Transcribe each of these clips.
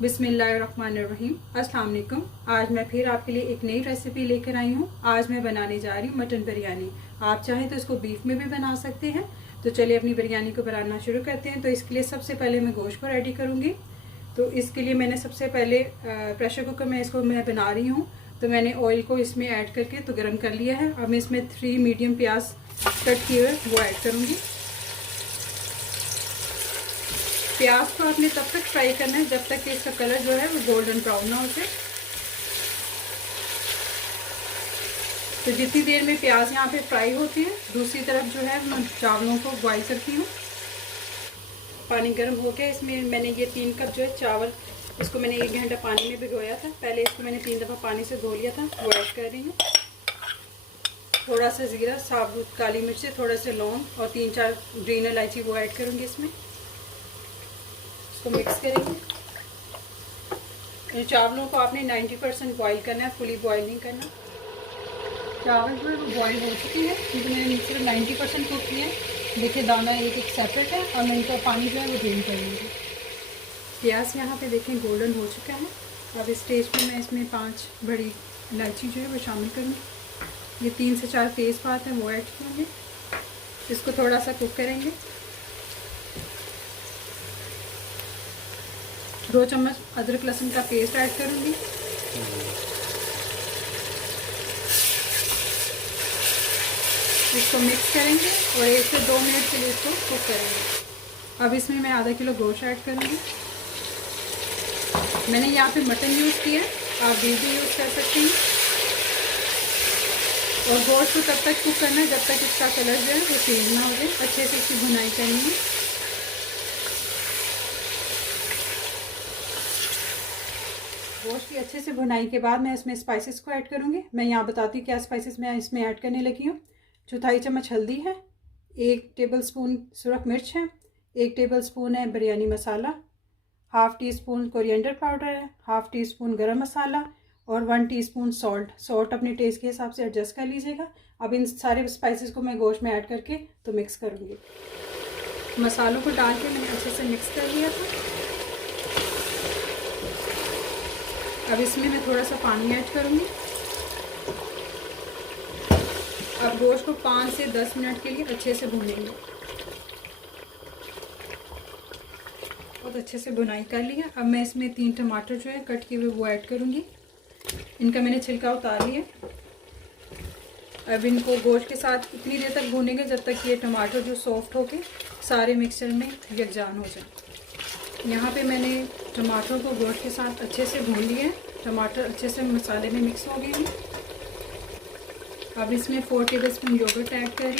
बिस्मिल्लाहिर्रहमानिर्रहीम। अस्सलाम वालेकुम। आज मैं फिर आपके लिए एक नई रेसिपी लेकर आई हूँ। आज मैं बनाने जा रही हूँ मटन बिरयानी। आप चाहें तो इसको बीफ में भी बना सकते हैं। तो चलिए अपनी बिरयानी को बनाना शुरू करते हैं। तो इसके लिए सबसे पहले मैं गोश्त को रेडी करूँगी। तो इसके लिए मैंने सबसे पहले प्रेशर कुकर में इसको मैं बना रही हूँ। तो मैंने ऑयल को इसमें ऐड करके तो गर्म कर लिया है। अब मैं इसमें 3 मीडियम प्याज कट किए हुए वो ऐड करूँगी। प्याज को आपने तब तक फ्राई करना है जब तक कि इसका कलर जो है वो गोल्डन ब्राउन ना हो जाए। तो जितनी देर में प्याज यहाँ पे फ्राई होती है, दूसरी तरफ जो है मैं चावलों को बॉईल करती हूँ। पानी गर्म हो गया। इसमें मैंने ये 3 कप जो है चावल, इसको मैंने 1 घंटा पानी में भिगोया था। पहले इसको मैंने 3 दफ़ा पानी से धो लिया था, वो ऐड कर रही हूँ। थोड़ा सा ज़ीरा, साबुत काली मिर्च, थोड़ा सा लौंग और 3-4 ग्रीन इलायची वो ऐड करूँगी इसमें। इसको मिक्स करेंगे। चावलों को आपने 90% बॉईल करना है, फुली बॉईल नहीं करना। चावल जो है वो बॉईल हो चुकी है, क्योंकि मैंने सिर्फ 90% कुक किया है। देखिए दाना एक सेपरेट है और मैं इनका पानी जो है वो ड्रेन कर लूँगी। प्याज यहाँ पे देखें गोल्डन हो चुका है। अब इस स्टेज पे मैं इसमें 5 बड़ी इलायची जो है वो शामिल करूँगी। ये 3 से 4 तेज़पात हैं वो ऐड करेंगे। इसको थोड़ा सा कुक करेंगे। 2 चम्मच अदरक लहसुन का पेस्ट ऐड करूँगी। इसको मिक्स करेंगे और 1 से 2 मिनट के लिए इसको कुक करेंगे। अब इसमें मैं आधा किलो गोश्त ऐड करूँगी। मैंने यहाँ पे मटन यूज़ किया है, आप बीफ भी यूज़ कर सकते हैं। और गोश्त को तब तक कुक करना है जब तक इसका कलर जो है वो चेंज ना हो जाए। अच्छे से इसकी भुनाई करनी है। गोश्त की अच्छे से भुनाई के बाद मैं इसमें स्पाइसेस को ऐड करूँगी। मैं यहाँ बताती हूँ क्या स्पाइसेस मैं इसमें ऐड करने लगी हूँ। 1/4 चम्मच हल्दी है, 1 टेबलस्पून सुरख मिर्च है, 1 टेबलस्पून है बिरयानी मसाला, half teaspoon coriander powder है, हाफ़ टी स्पून गरम मसाला और 1 टीस्पून सॉल्ट अपने टेस्ट के हिसाब से एडजस्ट कर लीजिएगा। अब इन सारे स्पाइसेस को मैं गोश्त में ऐड करके तो मिक्स करूँगी। मसालों को डाल के मैंने अच्छे से मिक्स कर लिया था। अब इसमें मैं थोड़ा सा पानी ऐड करूँगी। अब गोश्त को 5 से 10 मिनट के लिए अच्छे से भूनेंगे। बहुत अच्छे से भुनाई कर लिया। अब मैं इसमें 3 टमाटर जो है कट किए हुए वो ऐड करूँगी। इनका मैंने छिलका उतार लिया। अब इनको गोश्त के साथ इतनी देर तक भूनेंगे जब तक ये टमाटर जो सॉफ्ट होके सारे मिक्सचर में यकजान हो जाए। यहाँ पे मैंने टमाटर को गोश्त के साथ अच्छे से भून लिया है। टमाटर अच्छे से मसाले में मिक्स हो गए हैं। अब इसमें 4 टेबलस्पून योगर्ट ऐड करें।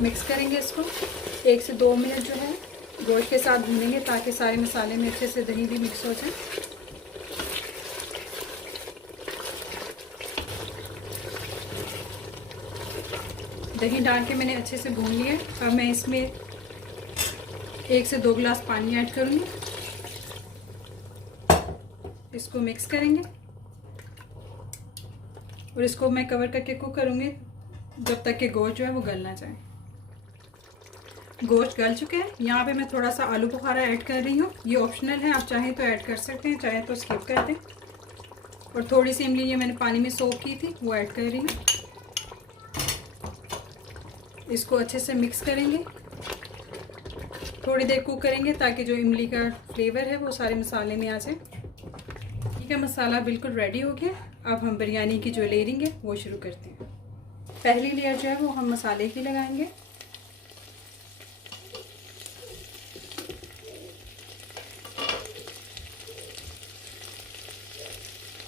मिक्स करेंगे इसको। 1 से 2 मिनट जो है गोश्त के साथ भूनेंगे ताकि सारे मसाले में अच्छे से दही भी मिक्स हो जाए। दही डाल के मैंने अच्छे से भून लिया। अब मैं इसमें 1 से 2 गिलास पानी ऐड करूँगी। इसको मिक्स करेंगे और इसको मैं कवर करके कुक करूँगी जब तक कि गोश्त जो है वो गल ना जाए। गोश्त गल चुके हैं। यहाँ पे मैं थोड़ा सा आलू बुखारा ऐड कर रही हूँ। ये ऑप्शनल है, आप चाहें तो ऐड कर सकते हैं, चाहें तो स्किप कर दें। और थोड़ी सी इमली ये मैंने पानी में सोक की थी वो ऐड कर रही हूँ। इसको अच्छे से मिक्स करेंगे। थोड़ी देर कुक करेंगे ताकि जो इमली का फ्लेवर है वो सारे मसाले में आ जाए। ठीक है, मसाला बिल्कुल रेडी हो गया। अब हम बिरयानी की जो लेयरिंग है वो शुरू करते हैं। पहली लेयर जो है वो हम मसाले की लगाएंगे।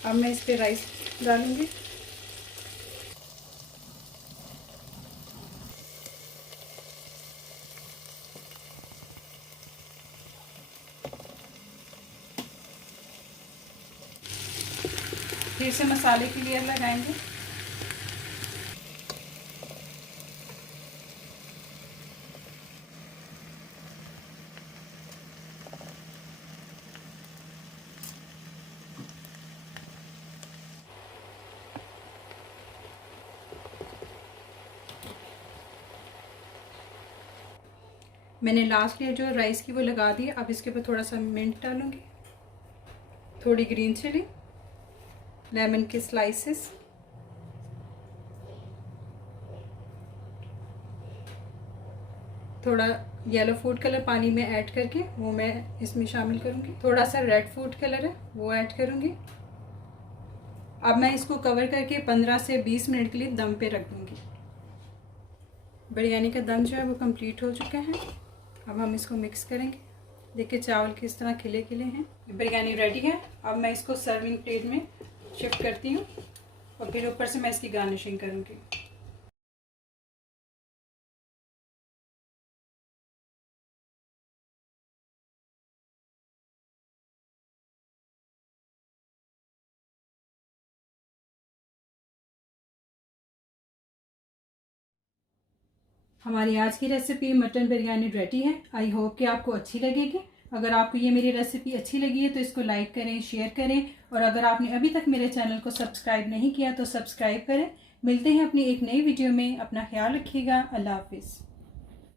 अब मैं इस पे राइस डालूंगी। फिर से मसाले की लेयर लगाएंगे। मैंने लास्ट लेयर जो राइस की वो लगा दी। अब इसके ऊपर थोड़ा सा मिंट डालूँगी, थोड़ी ग्रीन चिली, लेमन के स्लाइसेस, थोड़ा येलो फूड कलर पानी में ऐड करके वो मैं इसमें शामिल करूँगी। थोड़ा सा रेड फूड कलर है वो ऐड करूँगी। अब मैं इसको कवर करके 15 से 20 मिनट के लिए दम पे रख दूँगी। बिरयानी का दम जो है वो कंप्लीट हो चुका है। अब हम इसको मिक्स करेंगे। देखिए चावल किस तरह खिले खिले हैं। बिरयानी रेडी है। अब मैं इसको सर्विंग प्लेट में शिफ्ट करती हूँ और फिर ऊपर से मैं इसकी गार्निशिंग करूँगी। हमारी आज की रेसिपी मटन बिरयानी रेडी है। आई होप कि आपको अच्छी लगेगी। अगर आपको ये मेरी रेसिपी अच्छी लगी है तो इसको लाइक करें, शेयर करें, और अगर आपने अभी तक मेरे चैनल को सब्सक्राइब नहीं किया तो सब्सक्राइब करें। मिलते हैं अपनी एक नई वीडियो में। अपना ख्याल रखिएगा। अल्लाह हाफिज़।